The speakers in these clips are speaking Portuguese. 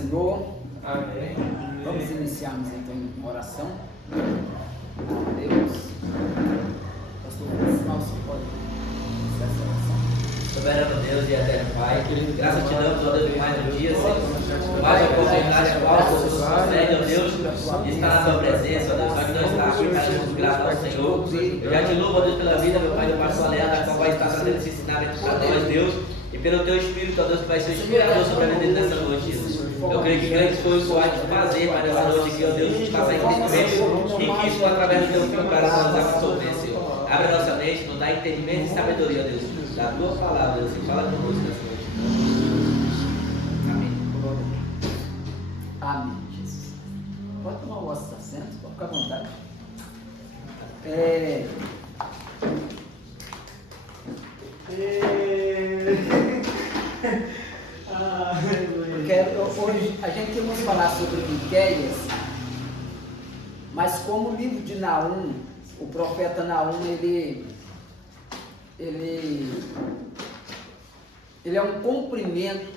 Senhor. Amém. Vamos iniciarmos então em oração. A Deus. Pastor Francisco, você pode iniciar essa oração? Soberano Deus e eterno Pai, graças te damos, ó Deus, mais um dia, Senhor. Mais uma oportunidade a qual Deus nos concede, ó Deus, de estar na tua presença, ó Deus. Só que nós estamos aqui para nos grato ao Senhor. Eu já te louvo, ó Deus, pela vida, meu Pai, do pastor Leandro, a qual vai estar trazendo esse ensinamento para nós, Deus. E pelo teu Espírito, ó Deus, que vai ser o inspirador sobre a vida dessa noite, Jesus. Eu creio que grande foi o que vai te fazer, Pai, nessa noite aqui, ó Deus. A gente passa entendimento riquíssimo através do teu filho, para nós absorver, Senhor. Abre a nossa mente, nos dá entendimento e sabedoria, ó Deus, da tua palavra, Deus. E fala conosco nessa noite. Amém. Amém, Jesus. Pode tomar o vosso assento, pode ficar à vontade. Hoje a gente ia falar sobre Miqueias, mas como o livro de Naum, o profeta Naum, ele é um cumprimento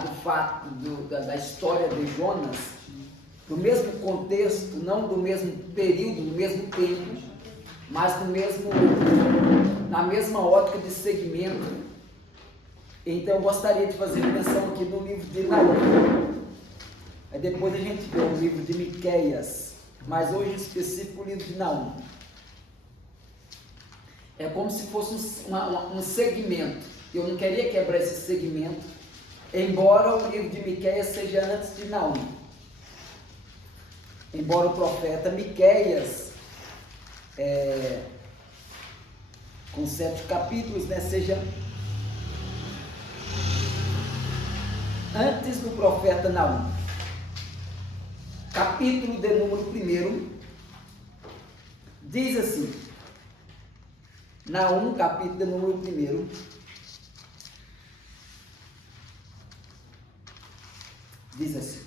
do fato da história de Jonas, do mesmo contexto, não do mesmo período, do mesmo tempo, mas na mesma ótica de segmento. Então eu gostaria de fazer menção aqui do livro de Naum. Aí depois a gente vê o livro de Miqueias, mas hoje em específico o livro de Naum. É como se fosse um segmento. Eu não queria quebrar esse segmento, embora o livro de Miqueias seja antes de Naum. Embora o profeta Miqueias, com 7 capítulos, seja antes do profeta Naum. Capítulo de número 1 diz assim, Naum, capítulo de número 1, diz assim: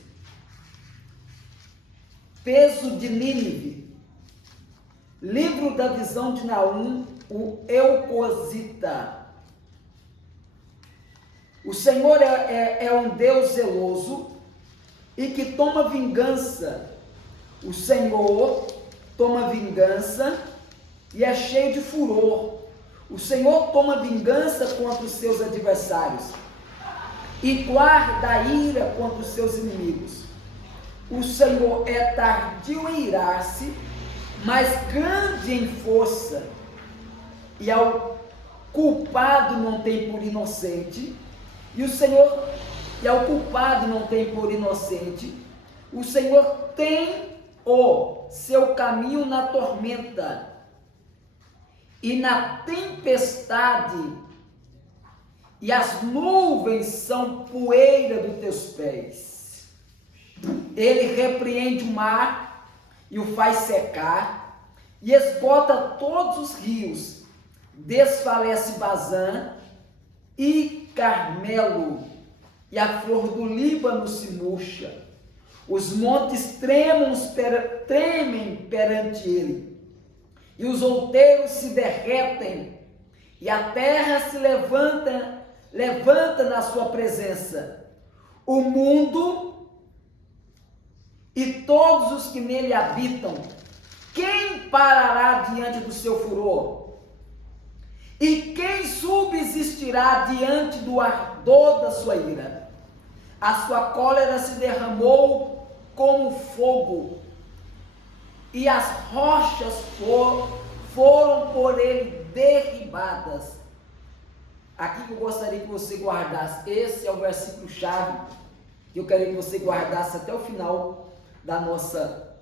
peso de Nínive, livro da visão de Naum, o Eucosita. O Senhor é um Deus zeloso e que toma vingança. O Senhor toma vingança e é cheio de furor. O Senhor toma vingança contra os seus adversários e guarda a ira contra os seus inimigos. O Senhor é tardio em irar-se, mas grande em força, e ao culpado não tem por inocente. E ao culpado não tem por inocente. O Senhor tem o seu caminho na tormenta e na tempestade, e as nuvens são poeira dos teus pés. Ele repreende o mar e o faz secar, e esgota todos os rios, desfalece Bazã e Carmelo, e a flor do Líbano se murcha. Os montes tremem perante ele, e os outeiros se derretem, e a terra se levanta na sua presença. O mundo e todos os que nele habitam, quem parará diante do seu furor? E quem subsistirá diante do ardor da sua ira? A sua cólera se derramou como fogo, e as rochas foram por ele derribadas. Aqui que eu gostaria que você guardasse, esse é o versículo chave, que eu queria que você guardasse até o final da nossa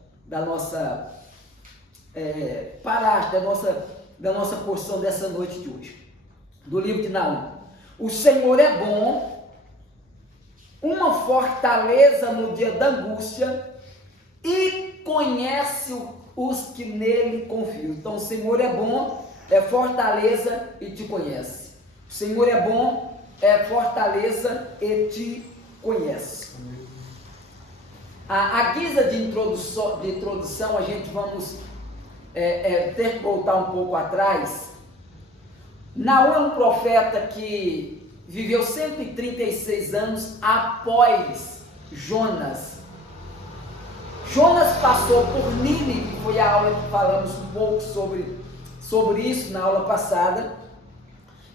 porção dessa noite de hoje, do livro de Naum. O Senhor é bom, uma fortaleza no dia da angústia, e conhece os que nele confiam. Então o Senhor é bom, é fortaleza e te conhece. O Senhor é bom, é fortaleza e te conhece. A guisa de introdução, a gente vamos ter que voltar um pouco atrás. Naum é um profeta que viveu 136 anos após Jonas. Jonas passou por Nínive, foi a aula que falamos um pouco sobre isso na aula passada.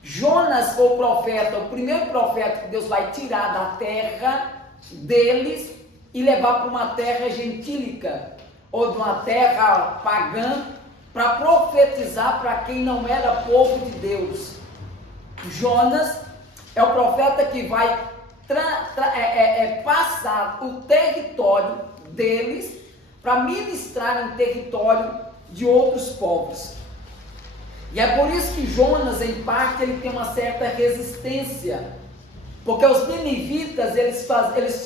Jonas foi o profeta, o primeiro profeta que Deus vai tirar da terra deles e levar para uma terra gentílica, ou de uma terra pagã, para profetizar para quem não era povo de Deus. Jonas é o profeta que vai passar o território deles para ministrar em território de outros povos. E é por isso que Jonas, em parte, ele tem uma certa resistência, porque os ninivitas, eles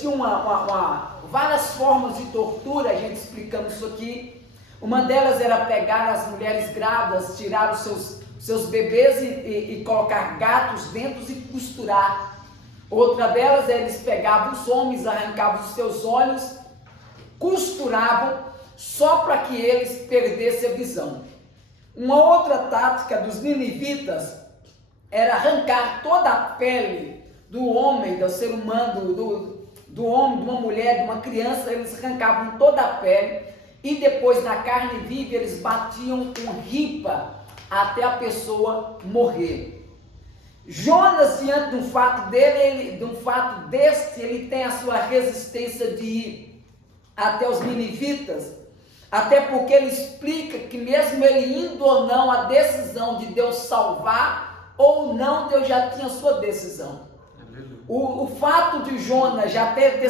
tinham várias formas de tortura, a gente explicando isso aqui. Uma delas era pegar as mulheres grávidas, tirar os seus bebês e colocar gatos dentro e costurar. Outra delas, eles pegavam os homens, arrancavam os seus olhos, costuravam, só para que eles perdessem a visão. Uma outra tática dos ninivitas era arrancar toda a pele do homem, do ser humano, do homem, de uma mulher, de uma criança. Eles arrancavam toda a pele e depois na carne viva eles batiam com ripa até a pessoa morrer. Jonas, diante de um fato deste, ele tem a sua resistência de ir até os ninivitas, até porque ele explica que mesmo ele indo ou não, a decisão de Deus salvar ou não, Deus já tinha a sua decisão. O fato de Jonas já ter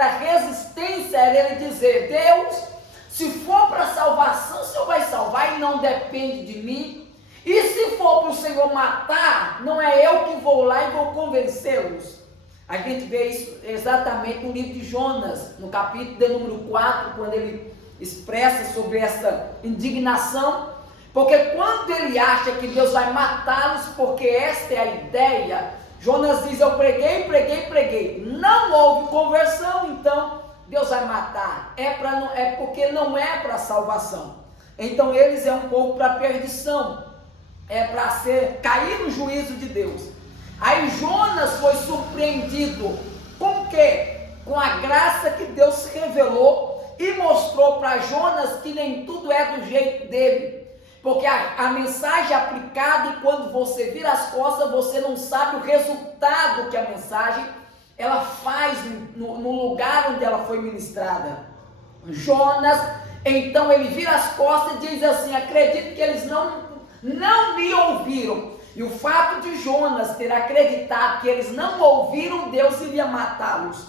a resistência era ele dizer: Deus, se for para salvação, o Senhor vai salvar e não depende de mim. E se for para o Senhor matar, não é eu que vou lá e vou convencê-los. A gente vê isso exatamente no livro de Jonas, no capítulo de número 4, quando ele expressa sobre essa indignação, porque quando ele acha que Deus vai matá-los, porque esta é a ideia, Jonas diz: eu preguei, não houve conversão, então Deus vai matar, é porque não é para salvação. Então eles é um pouco para perdição, é para cair no juízo de Deus. Aí Jonas foi surpreendido com o quê? Com a graça que Deus revelou e mostrou para Jonas que nem tudo é do jeito dele. Porque a mensagem é aplicada e quando você vira as costas, você não sabe o resultado que a mensagem ela faz no lugar onde ela foi ministrada. Jonas, então ele vira as costas e diz assim: acredito que eles não me ouviram. E o fato de Jonas ter acreditado que eles não ouviram, Deus iria matá-los.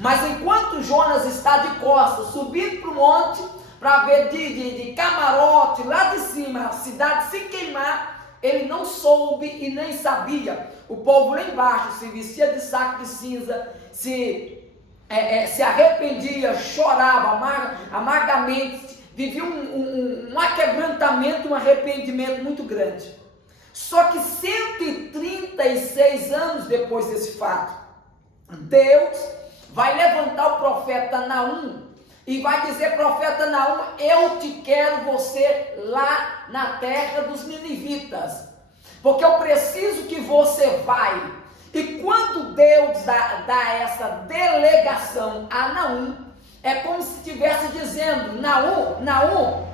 Mas enquanto Jonas está de costas, subindo para o monte, para ver de camarote, lá de cima, a cidade se queimar, ele não soube e nem sabia. O povo lá embaixo se vestia de saco de cinza, se arrependia, chorava amargamente, vivia um aquebrantamento, um arrependimento muito grande. Só que 136 anos depois desse fato, Deus vai levantar o profeta Naum e vai dizer: profeta Naum, eu te quero você lá na terra dos ninivitas, porque eu preciso que você vai. E quando Deus dá essa delegação a Naum, é como se estivesse dizendo: Naum,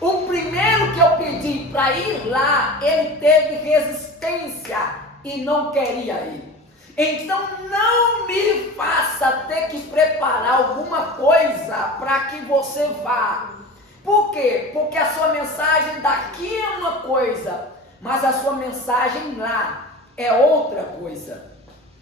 o primeiro que eu pedi para ir lá, ele teve resistência e não queria ir. Então não me faça ter que preparar alguma coisa para que você vá. Por quê? Porque a sua mensagem daqui é uma coisa, mas a sua mensagem lá é outra coisa.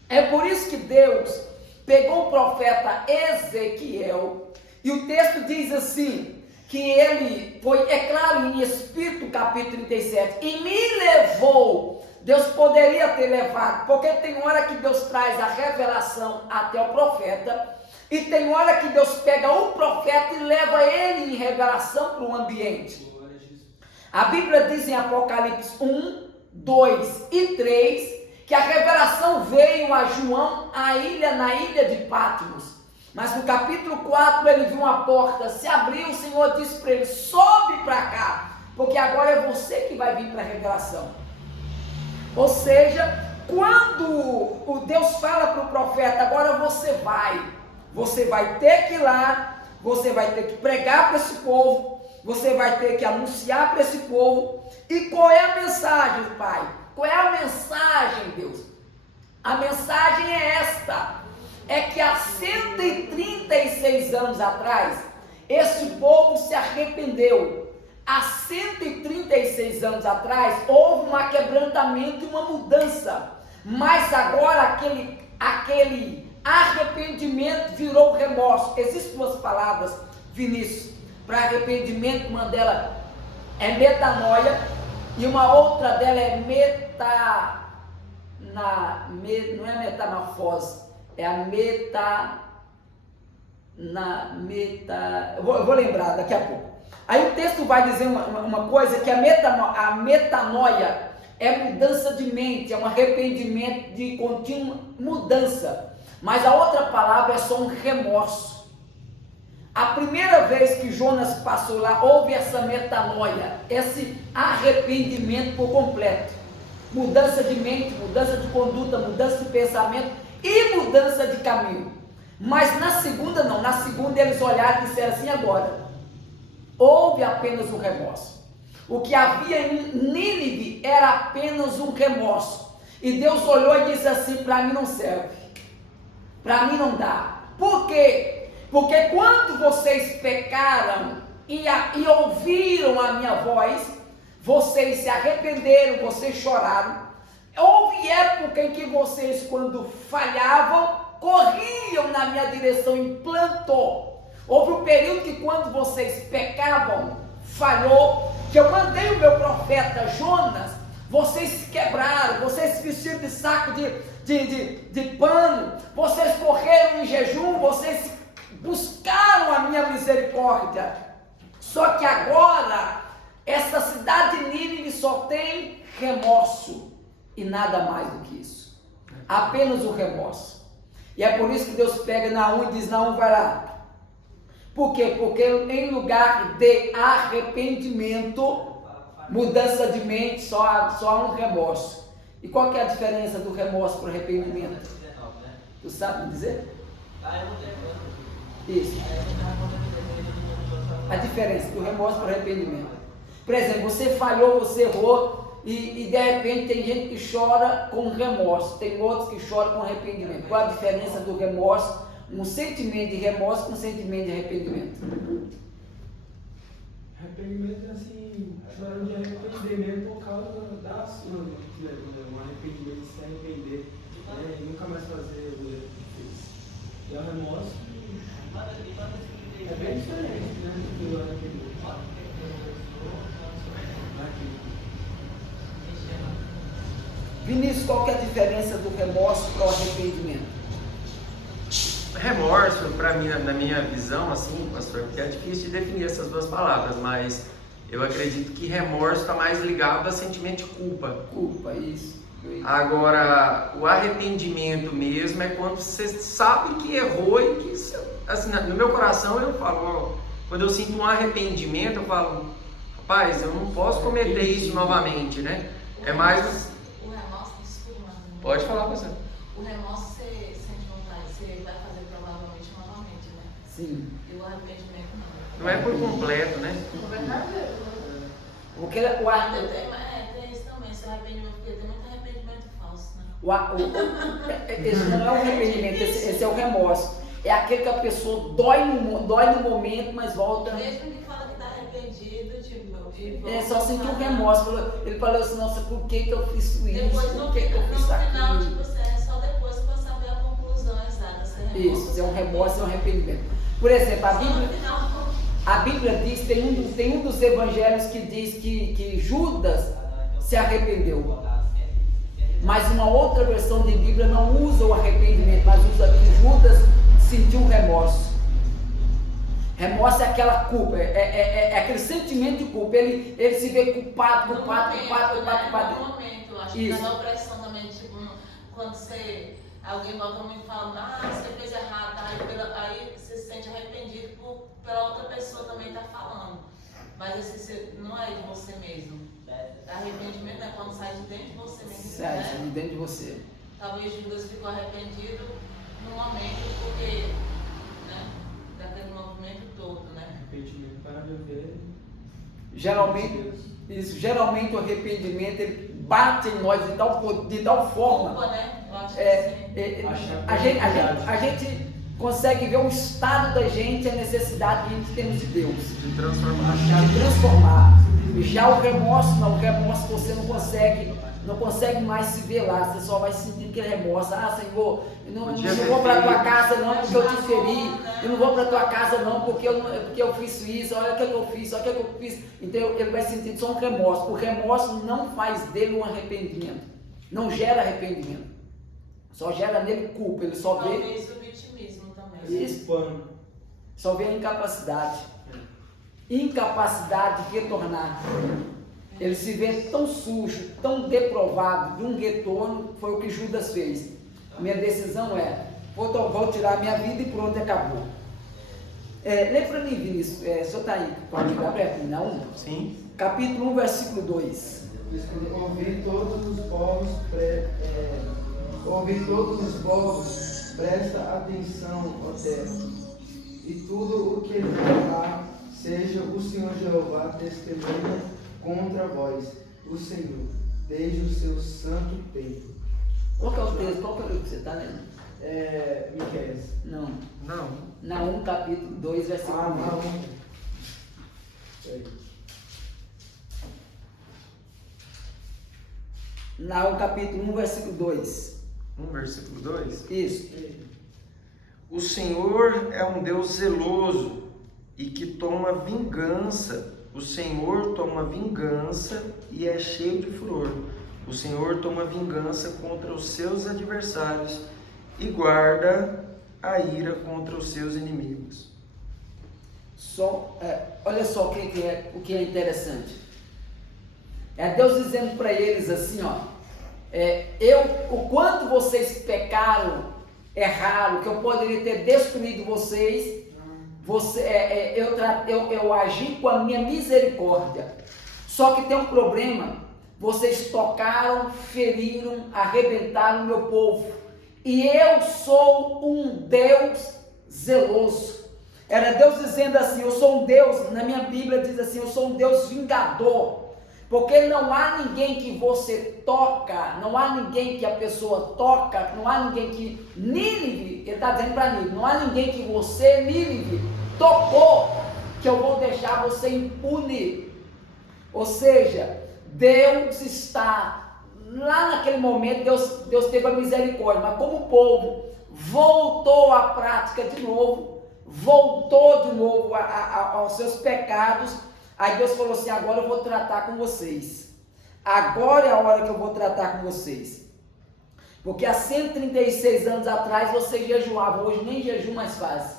É por isso que Deus pegou o profeta Ezequiel, e o texto diz assim, que ele foi, é claro, em Espírito, capítulo 37, e me levou. Deus poderia ter levado, porque tem hora que Deus traz a revelação até o profeta, e tem hora que Deus pega o profeta e leva ele em revelação para o ambiente. A Bíblia diz em Apocalipse 1, 2 e 3, que a revelação veio a João na ilha de Patmos. Mas no capítulo 4 ele viu uma porta se abrir, o Senhor disse para ele: sobe para cá, porque agora é você que vai vir para a revelação. Ou seja, Quando o Deus fala para o profeta, agora você vai ter que ir lá, você vai ter que pregar para esse povo, você vai ter que anunciar para esse povo. E qual é a mensagem, Pai? Qual é a mensagem, Deus? A mensagem é esta, é que há 136 anos atrás, esse povo se arrependeu. Há 136 anos atrás, houve um quebrantamento e uma mudança, mas agora aquele arrependimento virou remorso. Existem duas palavras, Vinícius, para arrependimento. Uma delas é metanoia e uma outra dela é não é metamorfose, é a eu vou lembrar daqui a pouco. Aí o texto vai dizer uma coisa, que a metanoia é mudança de mente, é um arrependimento de contínua mudança. Mas a outra palavra é só um remorso. A primeira vez que Jonas passou lá, houve essa metanoia, esse arrependimento por completo. Mudança de mente, mudança de conduta, mudança de pensamento e mudança de caminho. Mas na segunda não, na segunda eles olharam e disseram assim: agora houve apenas um remorso. O que havia em Nínive era apenas um remorso. E Deus olhou e disse assim: para mim não serve, para mim não dá. Por quê? Porque quando vocês pecaram e ouviram a minha voz, vocês se arrependeram, vocês choraram. Houve época em que vocês, quando falhavam, corriam na minha direção em planto. Houve um período que quando vocês pecavam, falhou, que eu mandei o meu profeta Jonas, vocês se quebraram, vocês se vestiram de saco de pano, vocês correram em jejum, vocês buscaram a minha misericórdia. Só que agora, essa cidade de Nínive só tem remorso e nada mais do que isso. Apenas o remorso. E é por isso que Deus pega Naum e diz: Naum, vai lá. Por quê? Porque em lugar de arrependimento, mudança de mente, só há um remorso. E qual que é a diferença do remorso para o arrependimento? Tu sabe me dizer? Isso. A diferença do remorso para o arrependimento. Por exemplo, você falhou, você errou e de repente tem gente que chora com remorso, tem outros que choram com arrependimento. Qual a diferença do remorso? Um sentimento de remorso com um sentimento de arrependimento. Arrependimento é assim, chorando de arrependimento por causa da ação, né? Um arrependimento de se arrepender, né? E nunca mais fazer o erro que fez. E o remorso é bem diferente, né? Do arrependimento. Vinícius, qual que é a diferença do remorso para o arrependimento? Remorso, para mim, na minha visão, assim, pastor, porque é difícil de definir essas duas palavras, mas eu acredito que remorso está mais ligado a sentimento de culpa. Culpa, isso. Agora, o arrependimento mesmo é quando você sabe que errou e que, assim, no meu coração eu falo, quando eu sinto um arrependimento, eu falo: rapaz, eu não posso cometer isso novamente, né? É mais... O remorso, desculpa, Pode falar, pastor. O remorso você sente vontade, você vai fazer provavelmente novamente, né? Sim. E o arrependimento não. Não é por completo, né? É verdadeiro. Porque tem isso também, esse arrependimento, porque tem muito arrependimento falso, né? esse não é o arrependimento, esse é o remorso. É aquele que a pessoa dói no momento, mas volta. Mesmo que fala que está arrependido, tipo, Ele só sentiu remorso. Ele falou assim: nossa, por que eu fiz isso? Depois Por que eu fiz no final, aquilo? tipo, é só depois para saber a conclusão exata. Isso, é um remorso, é um arrependimento. Por exemplo, a Bíblia diz, tem um dos evangelhos que diz que Judas se arrependeu. Mas uma outra versão de Bíblia não usa o arrependimento, mas usa que Judas sentiu remorso. Remorso é aquela culpa, é aquele sentimento de culpa. Ele se vê culpado. No momento, acho que Isso. na opressão também, tipo, quando alguém volta muito e fala: você fez errado, aí você se sente arrependido pela outra pessoa também estar falando. Mas esse não é de você mesmo. Arrependimento é quando sai de dentro de você mesmo. Sai Né? de dentro de você. Talvez Judas ficou arrependido no momento, porque, né, daquele movimento todo, né? Arrependimento para viver. Geralmente o arrependimento ele bate em nós de tal forma. Culpa, né? Eu acho que A gente consegue ver o estado da gente, a necessidade que a gente tem de Deus. De transformar. De transformar. Já o remorso não, o remorso você não consegue mais se ver lá, você só vai sentindo aquele remorso. Ah, Senhor, eu não vou para a tua casa não porque eu te feri, eu não vou para a tua casa não porque eu fiz isso, olha o que eu fiz, olha o que eu fiz. Então ele vai sentindo só um remorso. O remorso não faz dele um arrependimento, não gera arrependimento, só gera nele culpa, ele só vê. talvez o vitimismo também. Isso. Pano. Só vê a incapacidade de retornar. Ele se vê tão sujo, tão deprovado de um retorno. Foi o que Judas fez. Minha decisão é, vou tirar a minha vida e pronto, acabou. Lê para mim, Vinícius, o senhor está aí com a Bíblia aberta, não? Sim. Capítulo 1, versículo 2. Ouvi todos os povos, presta atenção, ó terra, e tudo o que ele falar, seja o Senhor Jeová testemunha contra vós, o Senhor, desde o seu santo templo. Qual que é o texto? Qual que é o livro que você está lendo? Miqueias. Não. Não. Naum, capítulo 2, versículo 1. Não. Naum, capítulo 1, versículo 2. 1 versículo 2. Isso. O Senhor é um Deus zeloso e que toma vingança. O Senhor toma vingança e é cheio de furor. O Senhor toma vingança contra os seus adversários e guarda a ira contra os seus inimigos. Olha só o que é interessante. É Deus dizendo para eles assim, ó, o quanto vocês pecaram, erraram, que eu poderia ter destruído vocês, eu agi com a minha misericórdia. Só que tem um problema, vocês tocaram, feriram, arrebentaram o meu povo, e eu sou um Deus zeloso. Era Deus dizendo assim, eu sou um Deus, na minha Bíblia diz assim, eu sou um Deus vingador, porque não há ninguém que você toca, não há ninguém que a pessoa toca, não há ninguém que Nínive, ele está dizendo para Nínive, não há ninguém que você, Nínive, tocou, que eu vou deixar você impune. Ou seja, Deus está, lá naquele momento, Deus teve a misericórdia, mas como o povo voltou à prática de novo, voltou de novo aos seus pecados, aí Deus falou assim, agora eu vou tratar com vocês, agora é a hora que eu vou tratar com vocês, porque há 136 anos atrás vocês jejuavam, hoje nem jejum mais faz.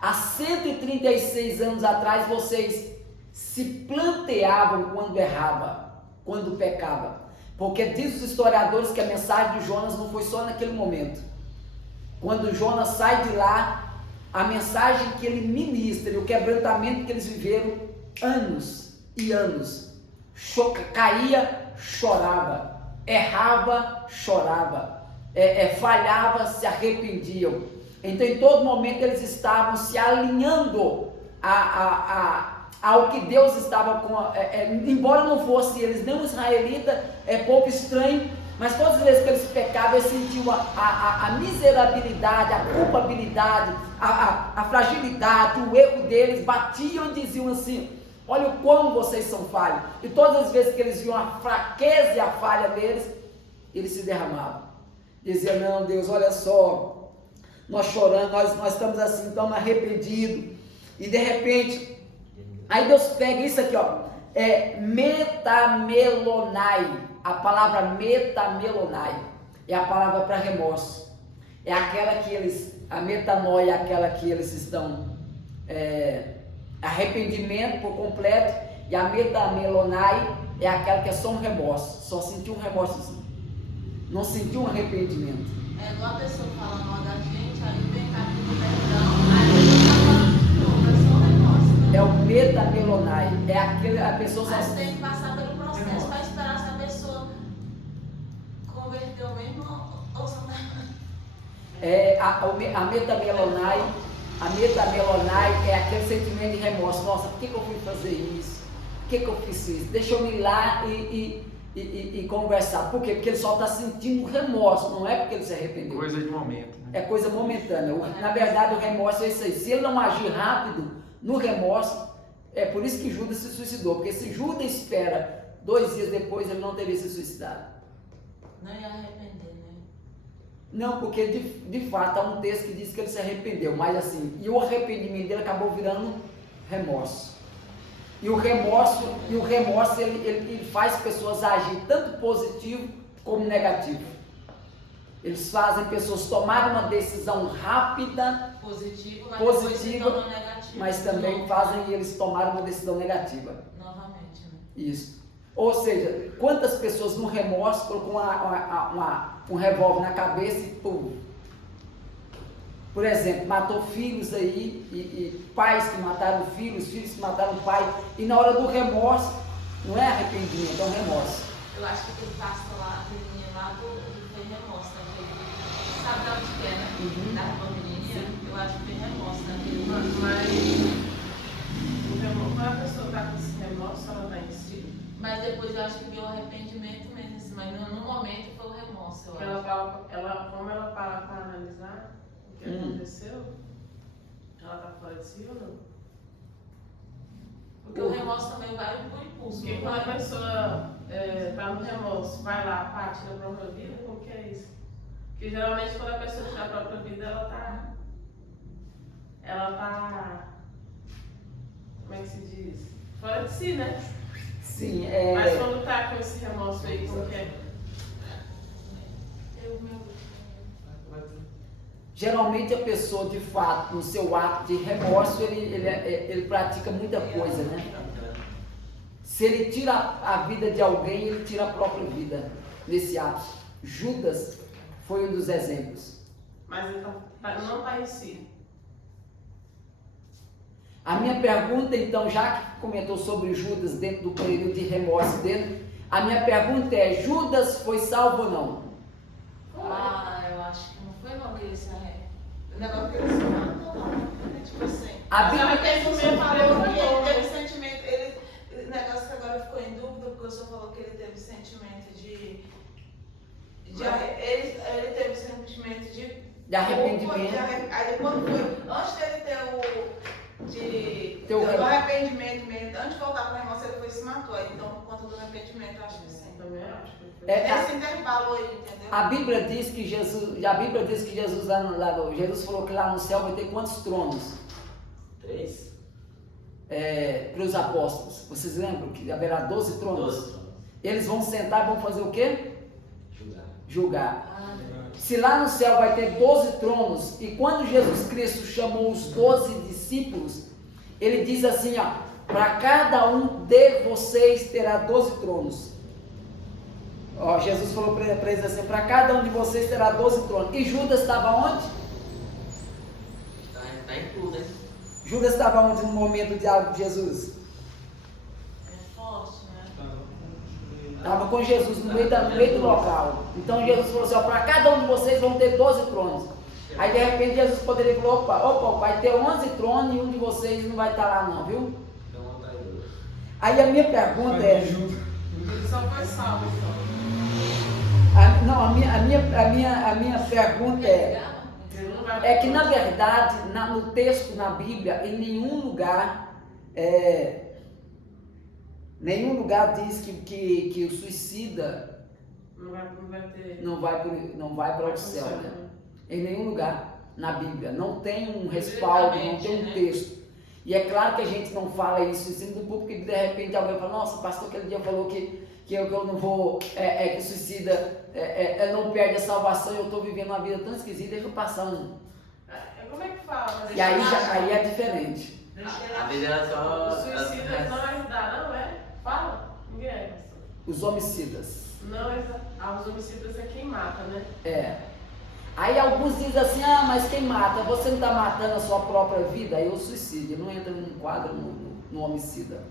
Há 136 anos atrás vocês se planteavam quando errava, quando pecava, porque diz os historiadores que a mensagem de Jonas não foi só naquele momento. Quando Jonas sai de lá, a mensagem que ele ministra, o quebrantamento que eles viveram anos e anos, caía, chorava, errava, chorava, falhava, se arrependiam. Então em todo momento eles estavam se alinhando ao que Deus estava com, embora não fosse eles nem um israelita, pouco estranho, mas todas as vezes que eles pecavam, eles sentiam a miserabilidade, a culpabilidade, a fragilidade, o erro deles, batiam e diziam assim, olha o quão vocês são falhos. E todas as vezes que eles viam a fraqueza e a falha deles, eles se derramavam. Diziam, não Deus, olha só, nós choramos, nós estamos assim, estamos arrependidos. E de repente, aí Deus pega isso aqui, ó, metamelonai. A palavra metamelonai é a palavra para remorso. É aquela que a metanoia é aquela que eles estão, arrependimento por completo, e a metamelonai é aquela que é só um remorso, só sentiu um remorsozinho, não sentiu um arrependimento. É igual a pessoa fala mal da gente, aí vem cá aqui no perdão, aí a gente tá falando de novo, é só um remorso, né? É o metamelonai, é aquele, a pessoa Mas tem que passar pelo arrependeu mesmo ou só tá... A metamelonai é aquele sentimento de remorso. Nossa, por que eu fui fazer isso? Por que eu fiz isso? Deixa eu ir lá e conversar. Por quê? Porque ele só está sentindo remorso, não é porque ele se arrependeu. Coisa de momento, né? É coisa momentânea. Na verdade, o remorso é isso aí. Se ele não agir rápido no remorso, é por isso que Judas se suicidou. Porque se Judas espera 2 dias depois, ele não teria se suicidado. Não ia arrepender, né? Não, porque de fato há um texto que diz que ele se arrependeu, mas assim, e o arrependimento dele acabou virando remorso. E o remorso ele faz pessoas agir tanto positivo como negativo. Eles fazem pessoas tomarem uma decisão rápida, Positivo, mas depois se torna negativo. mas também fazem eles tomarem uma decisão negativa. Novamente, né? Isso. Ou seja, quantas pessoas no remorso colocam um revólver na cabeça e pum. Por exemplo, matou filhos aí, e pais que mataram filhos que mataram pai, e na hora do remorso, não é arrependimento, é um remorso. Eu acho que aquele pastor lá, aquele menino lá, foi remorso naquele. Sabe de onde que é, né? Da pandemia? Eu acho que foi remorso naquele. Mas o remorso, quando a pessoa está com esse remorso, ela está em si. Mas depois eu acho que veio o arrependimento mesmo, assim, mas no momento foi o remorso, eu acho. Como ela para para analisar o que aconteceu, ela está fora de si ou não? Porque o remorso também vai por impulso. Porque quando a pessoa está no remorso, vai lá, parte da própria vida, como que é isso? Porque geralmente quando a pessoa tira a própria vida, ela tá, como é que se diz? Fora de si, né? Sim, Mas quando tá com esse remorso aí, como que é? geralmente a pessoa, de fato, no seu ato de remorso, ele pratica muita coisa, né? Se ele tira a vida de alguém, ele tira a própria vida nesse ato. Judas foi um dos exemplos. Mas ele não está em si. A minha pergunta, então, já que comentou sobre Judas dentro do período de remorso dele, a minha pergunta é: Judas foi salvo ou não? Ah, eu acho que não foi não que ele se arrependeu. O negócio que ele se matou, não. Tipo assim. A Bíblia- Mas ele teve sentimento, o negócio que agora ficou em dúvida, porque o senhor falou que ele teve sentimento de ele teve sentimento de arrependimento. Aí quando foi, antes dele ter o arrependimento mesmo, antes de voltar para o remorso, ele foi e se matou. Aí, então, por conta do arrependimento, eu acho que sim. Também acho. Nesse intervalo aí, entendeu? A Bíblia diz que Jesus Jesus falou que lá no céu vai ter quantos tronos? 3? Para os apóstolos. Vocês lembram que haverá 12 tronos? 12 tronos. Eles vão sentar e vão fazer o quê? Julgar. Se lá no céu vai ter 12 tronos, e quando Jesus Cristo chamou os 12 discípulos, ele diz assim, ó: para cada um de vocês terá 12 tronos. Ó, Jesus falou para eles assim: para cada um de vocês terá 12 tronos. E Judas estava onde? Está incluso, hein? Judas estava onde no momento do diálogo de Jesus? É forte, né? Estava com Jesus no meio do local. Então Jesus falou assim: ó, para cada um de vocês vão ter 12 tronos. Aí de repente Jesus poderia falar: opa, vai ter 11 tronos e um de vocês não vai estar lá não, viu? Então não está aí. Aí a minha pergunta é... Ele só foi salvo, então. A minha pergunta é que na verdade, no texto, na Bíblia, em nenhum lugar diz que o suicida não vai para o céu, né? Em nenhum lugar na Bíblia. Não tem um respaldo, não tem um texto. E é claro que a gente não fala isso do público, porque de repente alguém fala: nossa, pastor, aquele dia falou que eu não vou, que o suicida não perde a salvação, eu estou vivendo uma vida tão esquisita, deixa eu passar um. Como é que fala? E aí é diferente. A vida era só. O suicida não é dar, não é? Fala? Ninguém é, pastor. Os homicidas. Não, os homicidas é quem mata, né? Aí alguns dizem assim: ah, mas quem mata? Você não está matando a sua própria vida? Aí o suicídio não entra num quadro no homicida.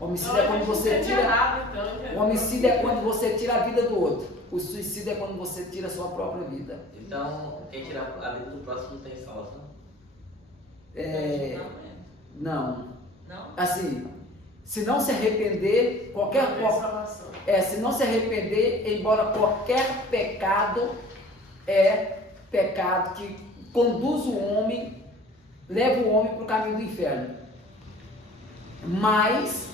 Homicídio é quando você tira. O homicídio é quando você tira a vida do outro. O suicídio é quando você tira a sua própria vida. Então, quem tira a vida do próximo não tem salvação? Não. Não? Assim, se não se arrepender, se não se arrepender, embora qualquer pecado é pecado que conduz o homem, leva o homem para o caminho do inferno. Mas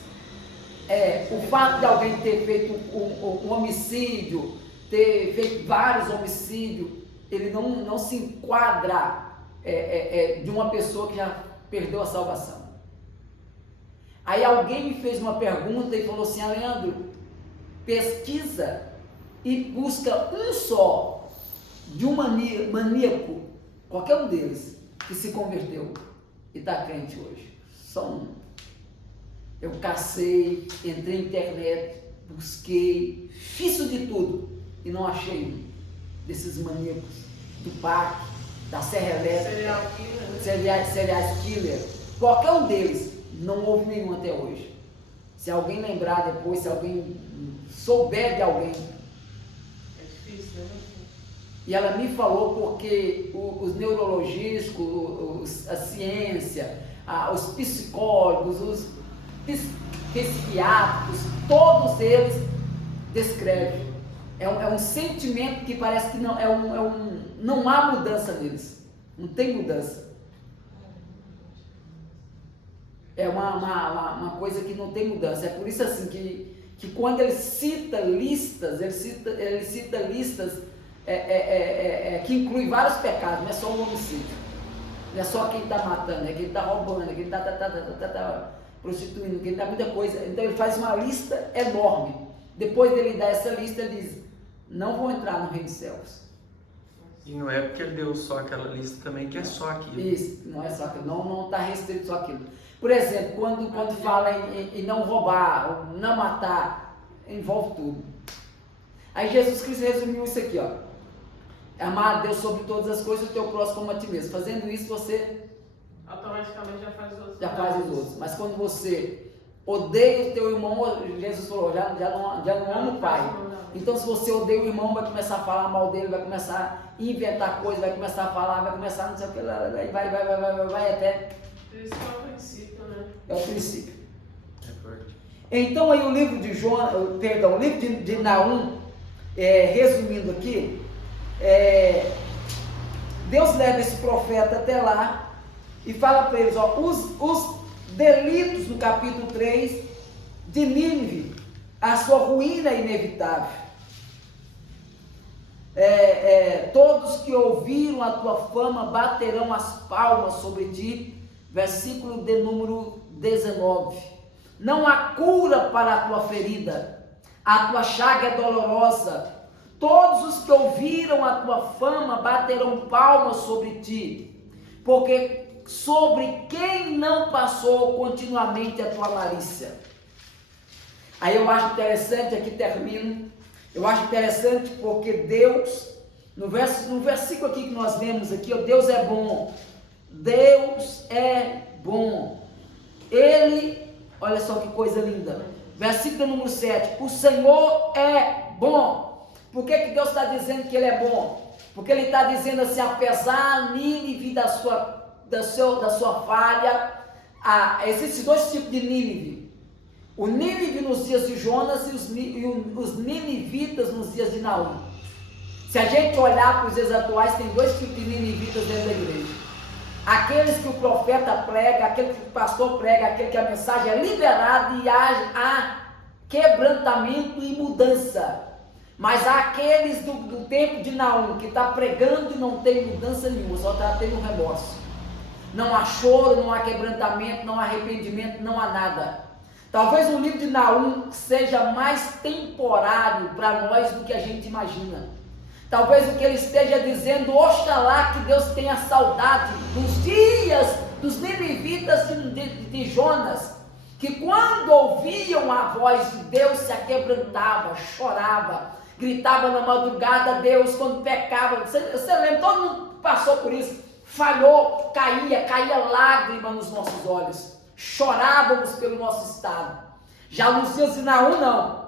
o fato de alguém ter feito um homicídio, ter feito vários homicídios, ele não se enquadra de uma pessoa que já perdeu a salvação. Aí alguém me fez uma pergunta e falou assim: Leandro, pesquisa e busca um só de um maníaco, qualquer um deles, que se converteu e está crente hoje. Só um. Eu cacei, entrei na internet, busquei, fiz de tudo e não achei um desses maníacos do parque, da Serra Elétrica, serial killer, qualquer um deles. Não houve nenhum até hoje. Se alguém lembrar depois, se alguém souber de alguém. É difícil, né? E ela me falou porque os neurologistas, a ciência, os psicólogos, os psiquiatras, todos eles descrevem. É um sentimento que parece que não há mudança neles. Não tem mudança. É uma coisa que não tem mudança. É por isso assim que quando ele cita listas, ele cita listas que inclui vários pecados, não é só o homicídio. Não é só quem está matando, é quem está roubando, é quem está prostituindo, quem está muita coisa. Então ele faz uma lista enorme. Depois dele dar essa lista, ele diz: não vou entrar no reino dos céus. E não é porque ele deu só aquela lista também que é só aquilo. Isso, não é só aquilo, não está restrito só aquilo. Por exemplo, quando fala em não roubar, não matar, envolve tudo. Aí Jesus Cristo resumiu isso aqui, ó: amar a Deus sobre todas as coisas e o teu próximo como a ti mesmo. Fazendo isso, você automaticamente já faz os outros. Já faz os outros. Mas quando você odeia o teu irmão, Jesus falou, já não ama o pai. Então, se você odeia o irmão, vai começar a falar mal dele, vai começar a inventar coisas, vai começar a falar, vai começar a não sei o que, vai até... Isso é o princípio, né? É o princípio. Então, aí o livro o livro de Naum, resumindo aqui, Deus leva esse profeta até lá e fala para eles, ó, os delitos no capítulo 3 de Nínive, a sua ruína é inevitável. Todos que ouviram a tua fama baterão as palmas sobre ti. Versículo de número 19. Não há cura para a tua ferida, a tua chaga é dolorosa. Todos os que ouviram a tua fama baterão palmas sobre ti, porque sobre quem não passou continuamente a tua malícia. Aí eu acho interessante, aqui termino, eu acho interessante porque Deus, no versículo aqui que nós lemos aqui, ó, Deus é bom. Deus é bom. Ele, olha só que coisa linda. Versículo número 7. O Senhor é bom. Por que Deus está dizendo que Ele é bom? Porque Ele está dizendo assim, apesar Nínive da sua falha, existem dois tipos de Nínive. O Nínive nos dias de Jonas e os ninivitas nos dias de Naum. Se a gente olhar para os dias atuais, tem dois tipos de ninivitas dentro da igreja. Aqueles que o profeta prega, aquele que o pastor prega, aquele que a mensagem é liberada e há quebrantamento e mudança. Mas há aqueles do tempo de Naum que está pregando e não tem mudança nenhuma, só está tendo remorso. Não há choro, não há quebrantamento, não há arrependimento, não há nada. Talvez o livro de Naum seja mais temporário para nós do que a gente imagina. Talvez o que ele esteja dizendo, oxalá que Deus tenha saudade dos dias dos ninivitas de Jonas, que quando ouviam a voz de Deus se aquebrantava, chorava, gritava na madrugada a Deus quando pecava. Você lembra, todo mundo passou por isso, falhou, caía lágrima nos nossos olhos, chorávamos pelo nosso estado. Já Lucias e Naum não.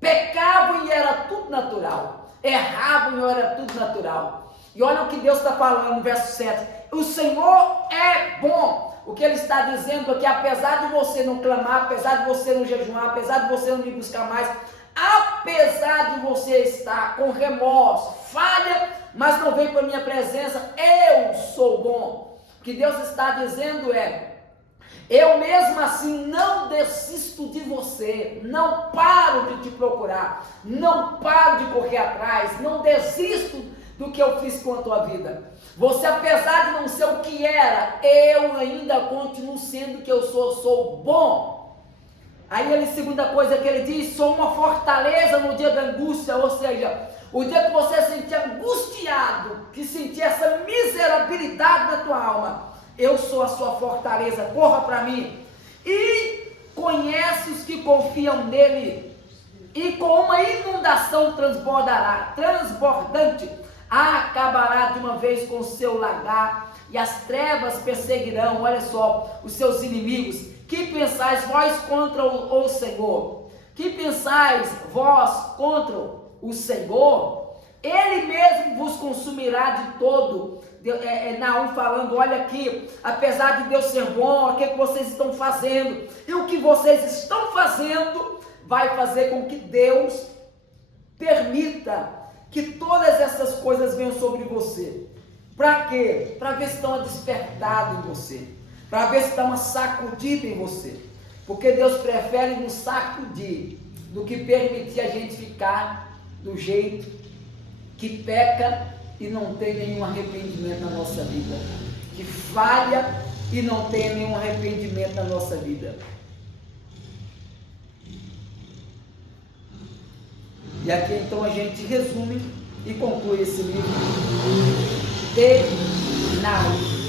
Pecavam e era tudo natural. Erravam e era tudo natural. E olha o que Deus está falando no verso 7. O Senhor é bom. O que Ele está dizendo é que apesar de você não clamar, apesar de você não jejuar, apesar de você não me buscar mais, apesar de você estar com remorso, falha, mas não vem para a minha presença, eu sou bom. O que Deus está dizendo é: eu mesmo assim não desisto de você, não paro de te procurar, não paro de correr atrás, não desisto do que eu fiz com a tua vida. Você, apesar de não ser o que era, eu ainda continuo sendo o que eu sou bom. Aí ele, segunda coisa que ele diz, sou uma fortaleza no dia da angústia, ou seja, o dia que você se sentir angustiado, que sentir essa miserabilidade na tua alma, eu sou a sua fortaleza, corra para mim. E conhece os que confiam nele, e com uma inundação transbordante, acabará de uma vez com o seu lagar, e as trevas perseguirão, olha só, os seus inimigos. Que pensais vós contra o Senhor? Que pensais vós contra o Senhor? Ele mesmo vos consumirá de todo. Naum falando, olha aqui, apesar de Deus ser bom, o que vocês estão fazendo? E o que vocês estão fazendo vai fazer com que Deus permita que todas essas coisas venham sobre você. Para quê? Para ver se dá uma despertada em você, para ver se dá uma sacudida em você, porque Deus prefere nos sacudir do que permitir a gente ficar do jeito que peca e não tem nenhum arrependimento na nossa vida, que falha e não tem nenhum arrependimento na nossa vida. E aqui então a gente resume e conclui esse livro de Naum.